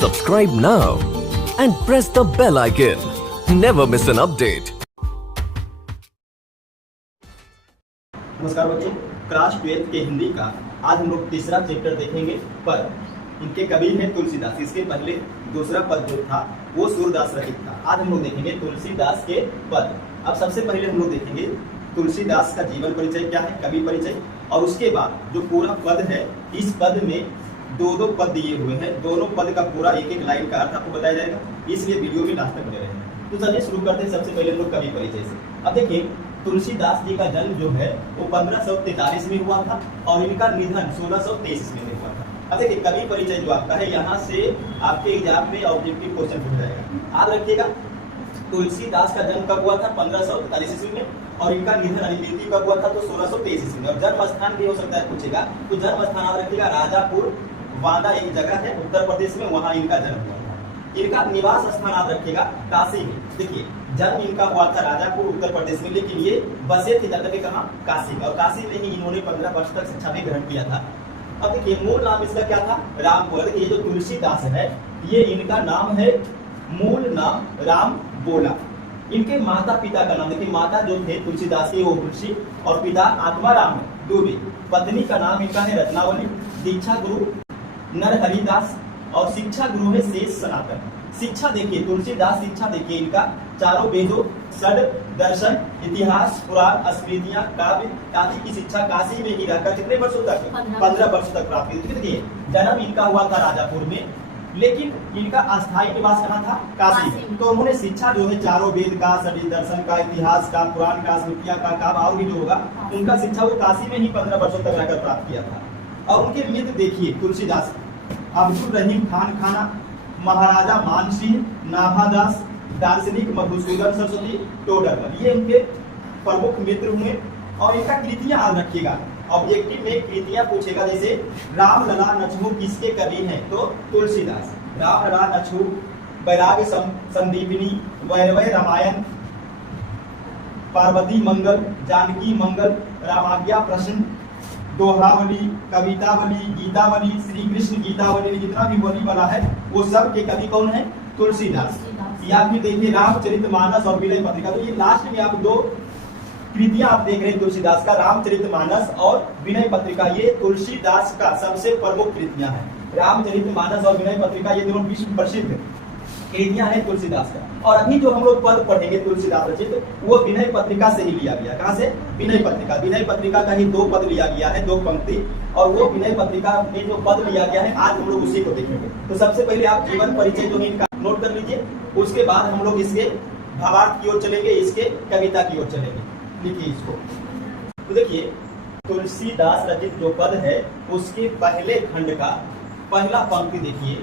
Subscribe now and press the bell icon. Never miss an update. नमस्कार बच्चों, class 12 के हिंदी का आज हम लोग तीसरा चैप्टर देखेंगे। पर इनके कवि हैं तुलसीदास। इसके पहले दूसरा पद जो था वो सूरदास रचित था। आज हम लोग देखेंगे तुलसीदास के पद। अब सबसे पहले हम लोग देखेंगे तुलसीदास का जीवन परिचय क्या है, कवि परिचय, और उसके बाद जो पूरा पद है, इस पद में दो पद दिए हुए हैं। दोनों पद का पूरा एक लाइन का अर्थ आपको बताया जाएगा, इसलिए वीडियो में लास्ट तक बने रहें। तो चलिए शुरू करते हैं सबसे पहले हम लोग कवि परिचय से। अब देखिए, तुलसीदास जी का जन्म जो है वो 1543 में हुआ था और इनका निधन 1623 में हुआ था। अब देखिए, कवि परिचय जो आपका है, यहाँ से आपके एग्जाम में ऑब्जेक्टिव क्वेश्चन पूछा जाएगा। याद रखिएगा, तुलसीदास का जन्म कब हुआ था? 1543 ईस्वी में, और इनका निधन मृत्यु कब हुआ था? तो 1623 ईस्वी में। और जन्म स्थान भी हो सकता है पूछेगा, तो जन्म स्थान याद रखिएगा, राजापुर वादा एक जगह है उत्तर प्रदेश में, वहाँ इनका जन्म हुआ था। इनका निवास स्थान याद रखिएगा काशी में। देखिए, जन्म इनका हुआ था राजापुर उत्तर प्रदेश में, लेकिन ये बसे थे जाकर के कहाँ? काशी में। और काशी में ही इन्होंने 15 वर्ष तक शिक्षा भी ग्रहण किया था। अब देखिए, मूल नाम इसका क्या था? राम बोला। देखिए, ये जो तुलसीदास है, ये इनका नाम है, मूल नाम राम बोला। इनके माता पिता का नाम देखिए, माता जो थे तुलसीदास की वो तुलसी, और पिता आत्माराम दुबे। पत्नी का नाम इनका है रत्नावली। दीक्षा गुरु नरहरिदास, और शिक्षा गुरु है शेष सनातन। शिक्षा देखिए, तुलसीदास शिक्षा देखिए इनका चारों वेदों, षड दर्शन, इतिहास, पुराण, स्मृतियां, काव्य आदि की शिक्षा काशी में ही रहकर कितने वर्षों तक? 15 वर्ष तक प्राप्त की। देखिए, जन्म इनका हुआ था राजापुर में, लेकिन इनका अस्थायी निवास कहाँ था? काशी में। तो उन्होंने शिक्षा जो है चारों वेद का, षड दर्शन का, इतिहास का, पुराण का, स्मृतियां का, काव्य और भी जो होगा उनका शिक्षा वो काशी में ही 15 वर्षों तक रहकर प्राप्त किया था। और उनके मित्र देखिए, तुलसीदास अब्दुल रहीम खान खाना, महाराजा मान सिंह, नाभादास, दार्शनिक मधुसूदन सरस्वती, टोडरमल, ये उनके प्रमुख मित्र हुए। और इनका कृतियां याद रखिएगा, ऑब्जेक्टिव में कृतियां पूछेगा, जैसे राम लला नछू किसके कवि हैं? तो तुलसीदास। राम लला नछू, वैराग्य संदीपिनी, वैरवय रामायण, पार्वती मंगल, जानकी मंगल, रामाज्ञा प्रश्न, दोहरावली, कवितावली, गीतावली, श्री कृष्ण गीतावली, जितना भी वली वाला है वो सब के कवि कौन है? तुलसीदास। या फिर देखिए, रामचरितमानस और विनय पत्रिका। तो ये लास्ट में आप दो कृतियां आप देख रहे हैं तुलसीदास का, रामचरितमानस और विनय पत्रिका। ये तुलसीदास का सबसे प्रमुख कृतियां हैं। रामचरितमानस और विनय पत्रिका ये दोनों विश्व प्रसिद्ध कृतियां हैं तुलसीदास का। और अभी जो हम लोग पद पढ़ेंगे तुलसीदास रचित, वो विनय पत्रिका से ही लिया गया। कहाँ से? विनय पत्रिका। विनय पत्रिका का ही 2 पद लिया गया है, 2 पंक्ति, और वो विनय पत्रिका में जो पद लिया गया है आज हम लोग उसी को देखेंगे। तो सबसे पहले आप जीवन परिचय जो है इनका नोट कर लीजिए, उसके बाद हम लोग इसके भावार्थ की ओर चलेंगे, इसके कविता की ओर चलेंगे। लिखिए इसको। तो देखिए, तुलसीदास रचित जो पद है उसके पहले खंड का पहला पंक्ति देखिए,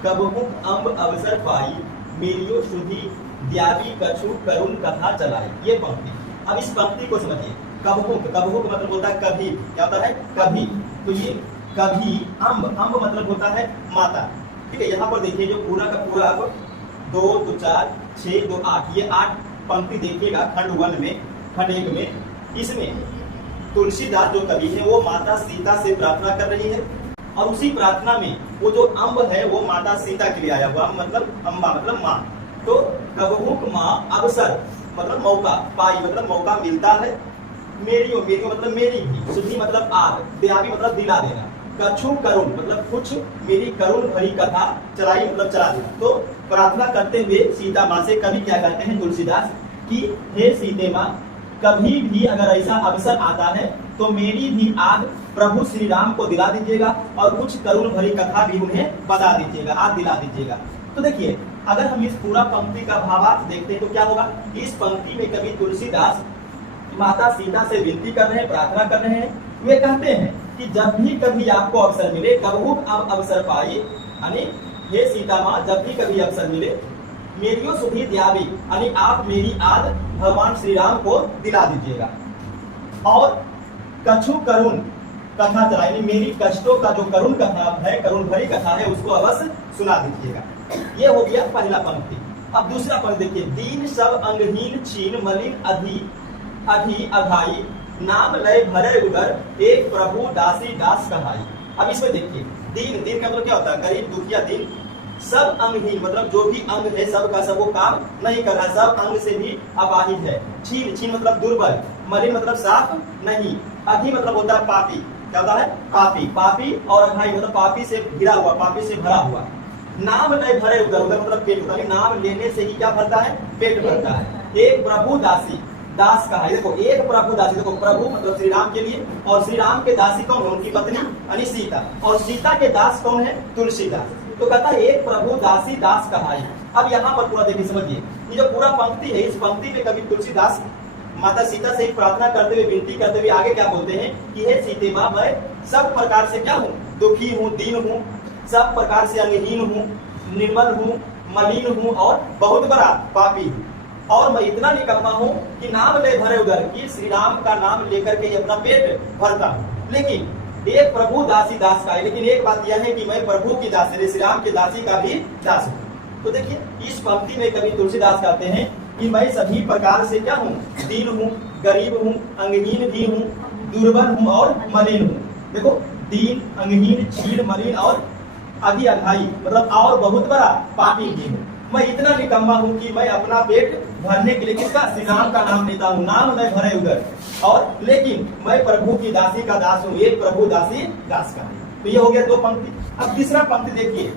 कबहुक अम्ब अवसर पाई, मेरियो सुधी द्यावी कछु करुण कथा चलाई। ये पंक्ति। अब इस पंक्ति को समझिए। कबहुक, कबहुक मतलब होता है कभी। क्या होता है? कभी। तो ये कभी, अम्ब, अम्ब मतलब होता है माता। ठीक है, यहाँ पर देखिए जो पूरा का पूरा अब 2 2 4 6 2 8, ये 8 पंक्ति देखिएगा खंड 1 में, खंड 1 में। इसमें तुलसीदास जो कवि है वो माता सीता से प्रार्थना कर रही है, और उसी प्रार्थना में वो जो अम्ब है वो माता सीता के लिए आया हुआ। मतलब अम्बा मतलब माँ। तो कबहुक माँ अवसर मतलब मौका, पाई मतलब मौका मिलता है, मेरियो, मेरियो मतलब मेरी भी, सुधी मतलब आग, द्यावी मतलब दिला देना, कछु करुण मतलब कुछ मेरी करुण भरी कथा चलाई मतलब चला देना। तो प्रार्थना करते हुए सीता माँ से कवि क्या कहते हैं तुलसीदास कि हे सीते माँ, कभी भी अगर ऐसा अवसर आता है तो मेरी भी आग प्रभु श्री राम को दिला दीजिएगा, और कुछ करुण भरी कथा भी उन्हें बता दीजिएगा, आग दिला दीजिएगा। तो देखिए, अगर हम इस पूरा पंक्ति का भावार्थ देखते हैं तो क्या होगा? इस पंक्ति में कवि तुलसीदास माता सीता से विनती कर रहे हैं, प्रार्थना कर रहे हैं। वे कहते हैं कि जब भी कभी आपको अवसर मिले, कबहुक अब अवसर पाई, यानी हे सीता माँ, जब भी कभी अवसर मिले, मेरियो सुधी द्यावी, यानी आप मेरी आग भगवान श्री राम को दिला दीजिएगा, और कछु करुण कथा चलाई, मेरी कष्टों का जो करुण कथा है, करुण भरी कथा है, उसको अवश्य सुना दीजिएगा। ये हो गया पहला पंक्ति। अब दूसरा पंक्ति देखिए, दीन सब अंगहीन छीन मलिन अधि अधि अघाई, नाम लय भरे उदर, एक प्रभु दासी दास कहाई। अब इसमें देखिए, दीन, दीन का मतलब क्या होता है? गरीब दुखिया दीन, सब अंगहीन मतलब जो भी अंग है सब का सब वो काम नहीं कर रहा, सब अंग से भी अपाहिज है। छीन, छीन मतलब दुर्बल, मलिन मतलब साफ नहीं, अघी मतलब होता है पापी, क्या होता है पापी, पापी और अघाई मतलब पापी से घिरा हुआ, पापी से भरा हुआ। नाम नहीं भरे उधर, उधर मतलब पेट भरता है, नाम लेने से ही क्या भरता है, पेट भरता है। एक प्रभु दासी, दास कहा है, देखो एक प्रभु दासी, देखो प्रभु मतलब श्री राम के लिए, और श्री राम के दासी कौन है, उनकी पत्नी यानी सीता, और सीता के दास कौन है, तुलसीदास। तो कहता है एक प्रभु दासी दास कहा है। अब यहाँ पर पूरा देखिए समझिए, ये जो पूरा पंक्ति है, इस पंक्ति में कभी तुलसीदास माता सीता से प्रार्थना करते हुए, विनती करते हुए आगे क्या बोलते हैं कि हे सीते माँ, मैं सब प्रकार से क्या हूँ, दुखी हूँ, दीन हूँ, सब प्रकार से अंगहीन हूँ, निर्मल हूँ, मलिन हूँ और बहुत बड़ा पापी हूँ, और मैं इतना निकम्मा हूँ कि नाम ले भरे उधर, कि श्री राम का नाम लेकर के अपना पेट भरता हूँ। लेकिन एक प्रभु दासी दास का है, लेकिन एक बात यह है कि मैं प्रभु की दासी, श्री राम के दासी का भी दास हूँ। तो देखिए इस पंक्ति में कवि तुलसीदास कहते हैं कि मैं सभी प्रकार से क्या हूँ, दीन हूँ, गरीब हूँ, अंगहीन भी हूँ, दुर्बल हूँ और मलिन हूँ। देखो दीन, अंगहीन, छीन, मलिन और अघी अघाई मतलब और बहुत बड़ा पापी भी हूँ। मैं इतना निकम्मा हूँ कि मैं अपना पेट भरने के लिए किसका, श्री राम का नाम लेता हूँ, नाम नहीं भरे उधर, और लेकिन मैं प्रभु की दासी का दास हूँ, एक प्रभु दासी दास का। तो ये हो गया दो पंक्ति। अब तीसरा पंक्ति देखिए,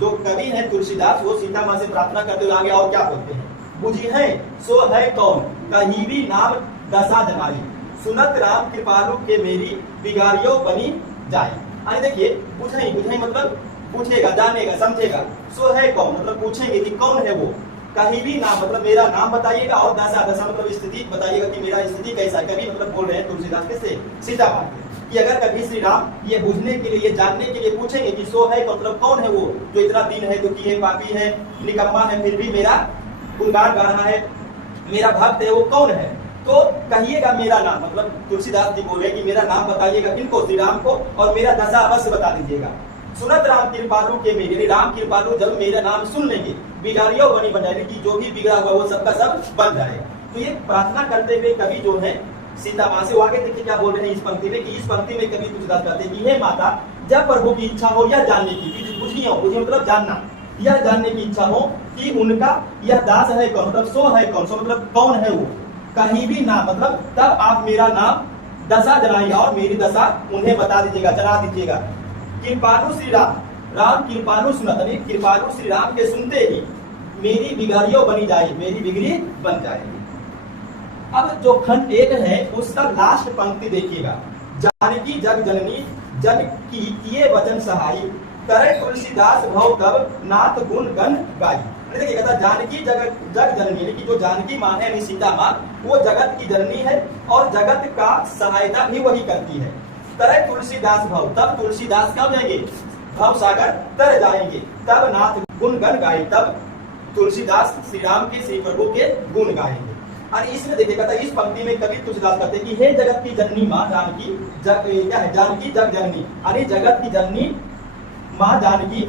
जो कवि है तुलसीदास, वो सीता माँ से प्रार्थना करते हुए आगे और क्या बोलते हैं, बुझी है सो है कौन, कहीं भी नाम दशा जनाई, सुनत राम कृपालु के मेरी बिगाड़ियों बनी जाए। आगे देखिए, बुझाई, बुझाई मतलब पूछेगा, जानेगा, समझेगा, सो है कौन मतलब पूछेंगे कि कौन है वो, कहीं भी नाम मतलब मेरा नाम बताइएगा, और दशा, दशा मतलब स्थिति बताइएगा कि मेरा स्थिति कैसा है। कभी मतलब बोल रहे हैं तुलसीदास कैसे, सीता माँ कि अगर कभी श्री राम ये बुझने के लिए, ये जानने के लिए पूछेंगे कि सो है मतलब कौन है वो जो इतना दीन है, दुखी है, पापी है, निकम्मा है, फिर भी मेरा गुणगान गा रहा है, मेरा भक्त है, वो कौन है, तो कहिएगा मेरा नाम। मतलब तुलसीदास जी बोल रहे कि मेरा नाम बताइएगा किनको, श्री राम को, और मेरा दशा अवश्य बता दीजिएगा। सुनत राम कृपालु के मेरे, राम कृपालु जब मेरा नाम सुन लेंगे, बिगाड़ियों बनी बन जाएगी, कि जो भी बिगड़ा हुआ वो सबका सब बन जाएगा। तो ये प्रार्थना करते हुए कवि जो है सीता माँ से, वो आगे देखिए क्या बोल रहे हैं इस पंक्ति में, कि इस पंक्ति में कवि तुलसीदास कहते हैं कि हे माता, जब प्रभु की इच्छा हो यह जानने की, बुझिए मतलब जानना, यह जानने की इच्छा हो कि उनका यह दास है कौन, मतलब सो है कौन, सो मतलब कौन है वो, कहीं भी ना मतलब तब आप मेरा नाम दशा जनाइए और मेरी दशा उन्हें बता दीजिएगा, जना दीजिएगा। कृपालु श्री राम, राम कृपालु सुनत, कृपालु श्री राम के सुनते ही मेरी बिगाड़ियों बनी जाए, मेरी बिगड़ी बन जाएगी। अब जो खंड एक है उसका लास्ट पंक्ति देखिएगा, जानकी जग जननी जन की किए वचन सहाई, करे तुलसीदास भव तब नाथ गुण गण गाई। देखिए कहता जानकी जग जननी, की जो जानकी माँ है सीता माँ, वो जगत की जननी है और जगत का सहायता भी वही करती है। तरह तुलसीदास भव, तब तुलसीदास क्या हो जाएंगे, भव सागर तर जाएंगे, तब नाथ गुण गण गाए, तब तुलसीदास श्री राम के, श्री प्रभु के गुण गाएंगे। और इसमें देखिएगा इस पंक्ति में कवि तुलसीदास कहते हैं कि हे जगत की जननी माँ जानकी, क्या है, जानकी जग जननी, अरे जगत की जननी माँ जानकी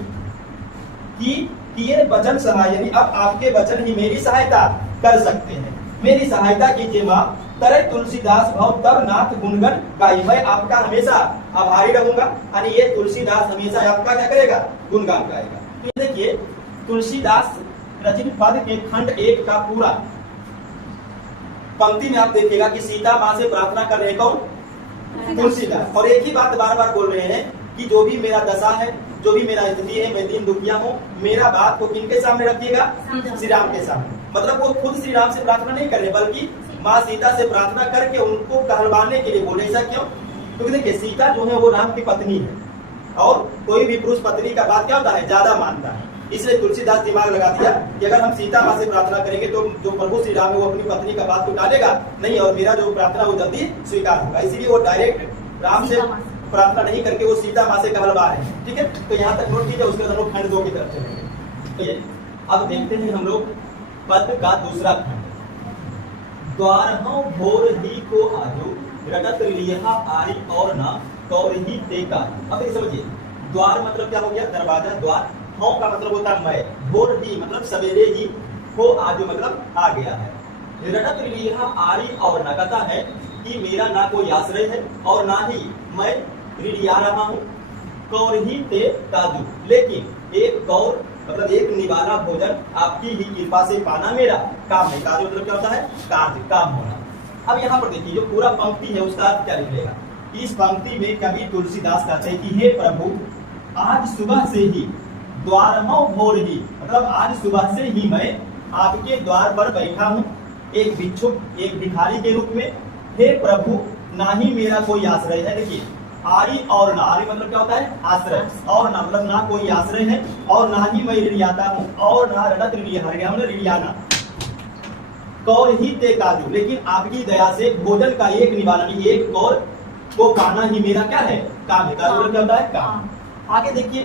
की किए वचन सहाय, यानी अब आपके वचन ही मेरी सहायता कर सकते हैं, मेरी सहायता कीजिए माँ। तरह तुलसीदास भव तब नाथ गुणगण गाई, मैं आपका हमेशा आभारी रहूंगा, यानी ये तुलसीदास हमेशा आपका क्या करेगा, गुणगान गाएगा। तो देखिए तुलसीदास रचित पद के खंड एक का पूरा पंक्ति में आप देखिएगा कि सीता माँ से प्रार्थना कर रहे कौन, तुलसीदास, और एक ही बात बार बार बोल रहे हैं कि जो भी मेरा दशा है, जो भी मेरा स्थिति है, मैं दीन दुखिया हूँ, मेरा बात को किनके सामने रखिएगा, श्री राम के सामने। मतलब वो खुद श्री राम से प्रार्थना नहीं कर रहे, बल्कि माँ सीता से प्रार्थना करके उनको कहलवाने के लिए बोले। ऐसा क्यों, क्योंकि देखिए सीता जो है वो राम की पत्नी है, और कोई भी पुरुष पत्नी का बात क्या होता है, ज्यादा मानता है। इसलिए तुलसीदास दिमाग लगा दिया कि अगर हम सीता माँ से प्रार्थना करेंगे तो जो प्रभु श्री राम है वो अपनी पत्नी का बात को टालेगा नहीं, और मेरा जो प्रार्थना वो जल्दी स्वीकार होगा। इसलिए वो डायरेक्ट राम से प्रार्थना नहीं करके वो सीता माँ से कहलवा रहे हैं। ठीक है, तो यहाँ तक नोट कीजिए, उसके बाद हम लोग खंड 2 की तरफ चलेंगे। तो अब देखते हैं हम लोग पद का दूसरा खंड। द्वार भोर ही को आजो, रटत लिया आई और ना कौर ही देखा। अब समझिए, द्वार मतलब क्या हो गया, दरवाजा, द्वार। हो का मतलब होता है मैं, भोर ही मतलब सवेरे ही, को आजो मतलब आ गया है। रटत लिया आई और ना कहता है कि मेरा ना कोई आश्रय है और ना ही मैं रिड़िया रहा हूँ। कौर ही ते ताजू, लेकिन एक कौर मतलब एक निवाला भोजन आपकी ही कृपा से पाना मेरा काम है। कार्य मतलब क्या होता है? कार्य, काम होना। अब यहाँ पर देखिए जो पूरा पंक्ति है उसका अर्थ क्या निकलेगा। इस पंक्ति में कवि तुलसीदास कहते हैं कि हे प्रभु, आज सुबह से ही द्वारमो भोर ही, मतलब आज सुबह से ही मैं आपके द्वार पर बैठा हूँ एक भिक्षुक, एक भिखारी के रूप में। हे प्रभु, ना ही मेरा कोई आश्रय है। देखिए आरी और ना, आरी मतलब क्या होता है? आश्रय, और ना मतलब ना कोई आश्रय है, और ना ही मैं ऋणियाता हूँ, और ना ऋणत ऋणियाना कौर ही ते काजू, लेकिन आपकी दया से भोजन का एक निवाला, एक कौर को पाना ही मेरा क्या है? काम है। काजू मतलब क्या होता है? काम। आगे देखिए,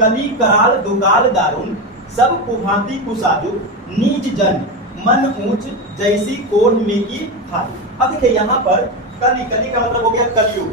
कली कराल दुगाल दारुण सब कुभांति कुसाजु नीच जन मन ऊंच जैसी कोढ़ में की खाली। अब देखिए यहाँ पर कली, कली का मतलब हो गया कलयुग,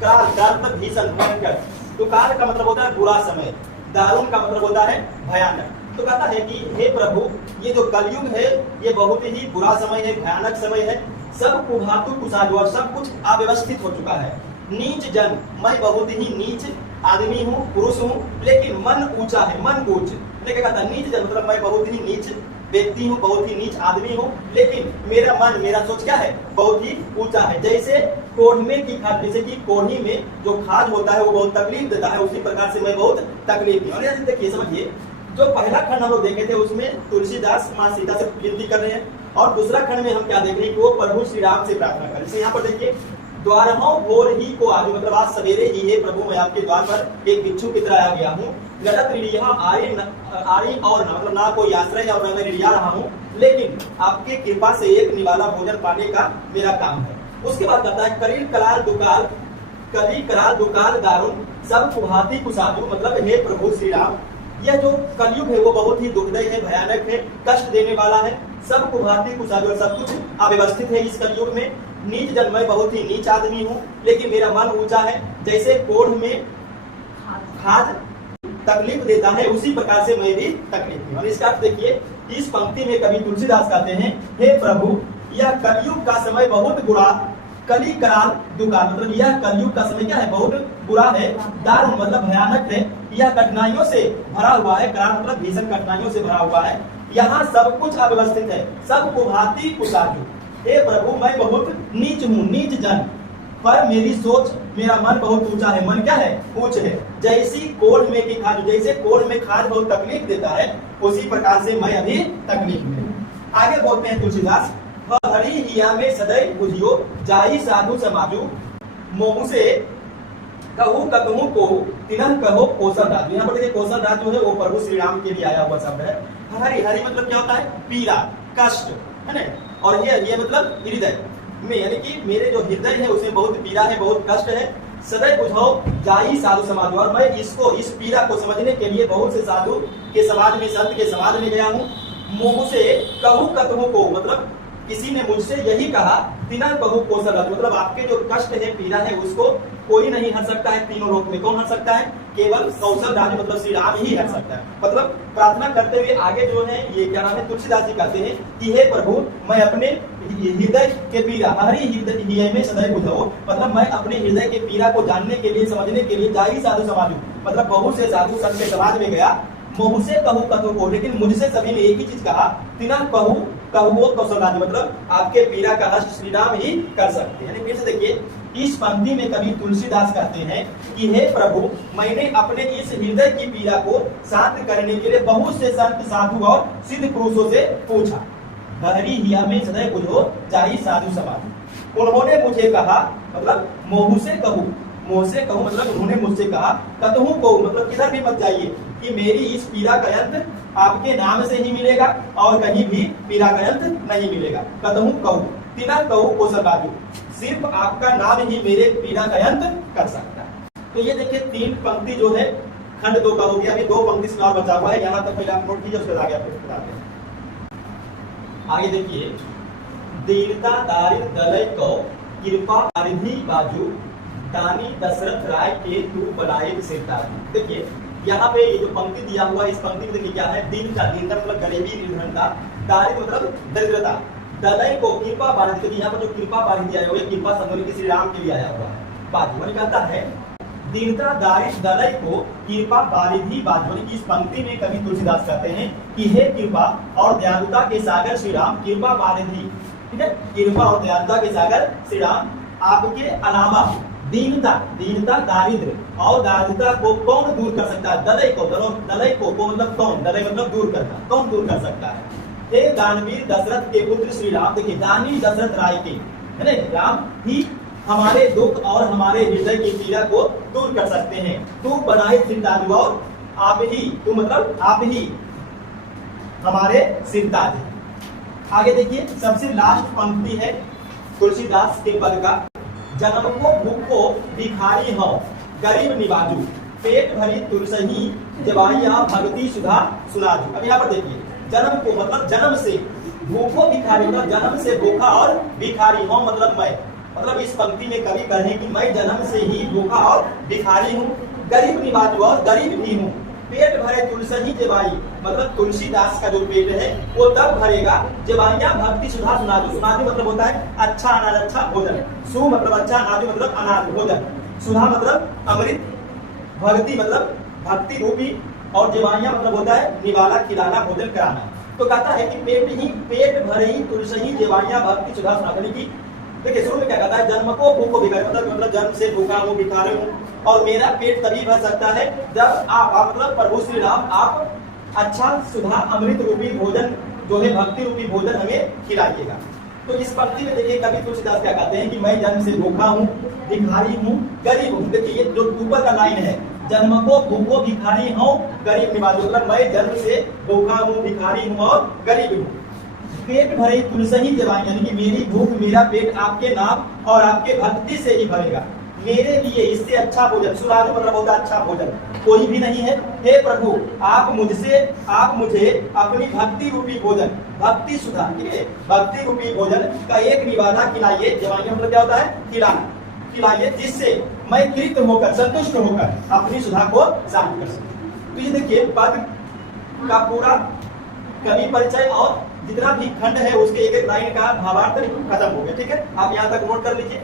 काल का मतलब भीषण भयंकर, तो काल का मतलब होता है बुरा समय, दारुण का मतलब होता है भयानक। तो कहता है कि हे प्रभु, ये जो कलयुग है ये बहुत ही बुरा समय है, भयानक समय है। सब कुभातु कुसाजु, और सब कुछ अव्यवस्थित हो चुका है। नीच जन, मैं बहुत ही नीच आदमी हूँ, पुरुष हूँ, लेकिन मन ऊंचा है, मन ऊंच। लेकिन कहता नीच जन मतलब मैं बहुत ही नीच व्यक्ति हूँ, बहुत ही नीच आदमी हूँ, लेकिन मेरा मन, मेरा सोच क्या है? बहुत ही ऊंचा है। जैसे कोढ़ में की खाद, जैसे कि कोढ़ी में जो खाद होता है वो बहुत तकलीफ देता है, उसी प्रकार से मैं बहुत तकलीफ हूँ। और देखिए समझिए, जो पहला खंड हम लोग देखे थे उसमें तुलसीदास माँ सीता से विनती कर रहे हैं, और दूसरा खंड में हम क्या देख रहे हैं कि वो प्रभु श्री राम से प्रार्थना कर रहे हैं। यहाँ पर देखिए, द्वारमो भोर ही को आज, मतलब आज सवेरे ही है प्रभु मैं आपके द्वार पर एक भिक्षु की तरह आ गया हूँ। गलत ऋणिया आरी और ना, मतलब ना कोई आश्रय है और ना मैं ऋणिया रहा हूँ, लेकिन आपके कृपा से एक निवाला भोजन पाने का मेरा काम है। उसके बाद कहता है कली कराल दुकाल दारुण सब कुभाती कुसाजु, मतलब हे प्रभु श्री राम, यह जो कलयुग है वो बहुत ही दुखदायी है, भयानक है, कष्ट देने वाला है। सब कुभाती कुसाजु, सब कुछ अव्यवस्थित है इस कलयुग में। नीच जन, मैं बहुत ही नीच आदमी हूँ, लेकिन मेरा मन ऊंचा है। जैसे कोढ़ में खाद तकलीफ देता है, उसी प्रकार से मैं भी तकलीफ हूँ। और इसका अर्थ देखिए, इस पंक्ति में कवि तुलसीदास कहते हैं, हे प्रभु, यह कलयुग का समय बहुत बुरा, कली कराल दुकाल, मतलब यह कलयुग का समय क्या है? बहुत बुरा है। दारुण मतलब भयानक है, यह कठिनाइयों से भरा हुआ है, कराल मतलब भीषण कठिनाइयों से भरा हुआ है। यहाँ सब कुछ अव्यवस्थित है, सब कुभाती कुसाजु। हे प्रभु, मैं बहुत नीच हूँ, नीच जन, पर मेरी सोच, मेरा मन बहुत ऊंचा है। मन क्या है? ऊंच है। जैसी कोढ़ में की खाद, जैसे कोढ़ में खाद बहुत तकलीफ देता है, उसी प्रकार से मैं अभी तकलीफ में। आगे बोलते हैं तुलसीदास, हरि हिया में सदैव बुझियो जाई साधु समाजु मोहु से कहूँ कतहु को तिनह कहो कौशल राज। यहाँ पर देखिए कौशल राज जो है वो प्रभु श्री राम के लिए आया हुआ शब्द है। हरि, हरि मतलब क्या होता है? पीड़ा, कष्ट, है ना। और ये मतलब हृदय में, यानी कि मेरे जो हृदय है उसमें बहुत पीड़ा है, बहुत कष्ट है। सदैव बुझाओ जाई साधु समाज, और मैं इसको, इस पीड़ा को समझने के लिए बहुत से साधु के समाज में, संत के समाज में गया हूँ। मोह से कहूँ कतहु को, मतलब किसी ने मुझसे यही कहा, तिना कहूँ कौशल राज, मतलब आपके जो कष्ट है, पीड़ा है, उसको कोई नहीं हर सकता है तीनों लोक में। कौन हर सकता है? केवल कौशल राज मतलब श्री राम ही हर सकता है। मतलब प्रार्थना करते हुए आगे जो है ये क्या नाम है, तुलसीदास जी कहते हैं कि हे प्रभु, मैं अपने हृदय के पीड़ा, हरि हृदय में सदैव बुझाओ, मतलब मैं अपने हृदय के पीड़ा को जानने के लिए, समझने के लिए जाई साधु समाज, मतलब बहुत से साधु संत के समाज में गया। मोह से कहूँ कतहु को, लेकिन मुझसे सभी ने एक ही चीज कहा, तिना कहूँ कौशल राज, मतलब आपके पीड़ा का हर्ष श्री राम ही कर सकते हैं। फिर से देखिए, इस पंक्ति में कवि तुलसीदास कहते हैं कि हे प्रभु, मैंने अपने इस हृदय की पीड़ा को शांत करने के लिए बहुत से संत, साधु और सिद्ध पुरुषों से पूछा। हरि हिया में सदैव बुझो जाई साधु समाज। उन्होंने मुझे कहा, मतलब मोह से कहूँ मतलब उन्होंने मुझसे कहा, कतहु को मतलब किधर भी मत जाइए, कि मेरी इस पीड़ा का अंत आपके नाम से ही मिलेगा और कहीं भी पीड़ा का अंत नहीं मिलेगा। कतहु कहूँ तिना कहूँ कौशल राजू, सिर्फ आपका नाम ही मेरे पीड़ा का अंत कर सकता है। तो ये देखिए तीन पंक्ति जो है खंड 2 का हो गया। अभी 2 पंक्ति से और बचा हुआ है, यहाँ तक पहले आप नोट कीजिए, उसके बाद आगे आपको बताते हैं। आगे देखिए, दीनता दारिद दलय को कृपा परिधि बाजू दानी दशरथ राय के तू बनाए सिरता। देखिए यहाँ पे ये जो पंक्ति दिया हुआ है, इस पंक्ति में देखिए क्या है, दीन का, दीनता मतलब गरीबी, निर्धनता, दारिद्र मतलब दरिद्रता, दलय को कृपा पारिधि, यहाँ पर जो कृपा पारिधि आया हुआ है, कृपा समूह श्री राम के लिए आया हुआ है। बाजू कहता है दीनता दारिद्र दलय को कृपा बारिधि बाजोरी की इस पंक्ति में कवि तुलसीदास कहते हैं कि हे कृपा और दयालुता के सागर श्री राम, कृपा बारिधि, ठीक है, कृपा और दयालुता के सागर श्री राम, आपके अलावा दीनता, दीनता दारिद्र और दारिद्रता को कौन दूर कर सकता है? दलय को, दलय को मतलब कौन, दलय मतलब दूर करना, कौन दूर कर सकता है? हे दानवीर दशरथ के पुत्र श्री राम, देखिए दानवीर दशरथ राय के, है ना, राम ही हमारे दुख और हमारे हृदय की पीड़ा को दूर कर सकते हैं। तू बनाए सिरताज और आप ही, तू मतलब आप ही हमारे सिरताज। आगे देखिए सबसे लास्ट पंक्ति है तुलसीदास के पद का, जन्म को भूखो भिखारी हो गरीब निवाजू, पेट भरी तुलसही जवाइया भक्ति सुधा सुनाजू। अब यहाँ पर देखिए जन्म को मतलब जन्म से, भूखो भिखारी मतलब जन्म से भूखा और भिखारी हो मतलब मैं, मतलब इस पंक्ति में कवि कह रहे हैं कि मैं जन्म से ही भूखा और भिखारी हूँ, गरीब निवाजू और गरीब भी हूँ, पेट भरे तुलसी जवाई मतलब तुलसीदास का जो पेट है वो तब भरेगा जवाइया भक्ति सुधा सुनाजू। सुनाजू मतलब होता है अच्छा अनाज, अच्छा भोजन, सु मतलब अच्छा, नाजू मतलब अनाज भोजन, सुधा मतलब अमृत, भक्ति मतलब भक्ति रूपी, और जवाइया मतलब होता है निवाला खिलाना भोजन कराना। तो कहता है कि पेट भरे ही तुलसी जवाइया भक्ति सुधा सुनाजू की। देखिए शुरू में क्या कहता है, जन्म को भूखो भिखारी मतलब जन्म से भूखा हूँ, भिखारी हूँ, और मेरा पेट तभी भर सकता है जब आप मतलब प्रभु श्री राम आप अच्छा सुधा अमृत रूपी भोजन जो है भक्ति रूपी भोजन हमें खिलाइएगा। तो इस पंक्ति में देखिए कवि तुलसीदास क्या कहते हैं कि मैं जन्म से भूखा हूँ, भिखारी हूँ, गरीब हूँ। देखिए ये जो ऊपर का लाइन है, जन्म को भूखो भिखारी हूँ गरीब निवाजू, मतलब मैं जन्म से भूखा हूँ, भिखारी हूँ और गरीब हूँ। पेट भरे तुलसी जवाई यानी कि मेरी भूख, मेरा पेट आपके नाम और आपके भक्ति से ही भरेगा, मेरे लिए इससे अच्छा भोजन, सुराजू मतलब होता है अच्छा भोजन, कोई भी नहीं है। हे प्रभु आप मुझे अपनी भक्ति रूपी भोजन, भक्ति सुधा, ठीक है, भक्ति रूपी भोजन का एक निवाला खिलाइए। जवाई मतलब क्या होता है? खिलाइए, जिससे मैं तृप्त होकर, संतुष्ट होकर अपनी सुधा को शांत कर सकूं। तो ये देखिए पद का पूरा कवि परिचय और जितना भी खंड है उसके एक एक लाइन का भावार्थ खत्म हो गया। ठीक है, आप यहाँ तक नोट कर लीजिए।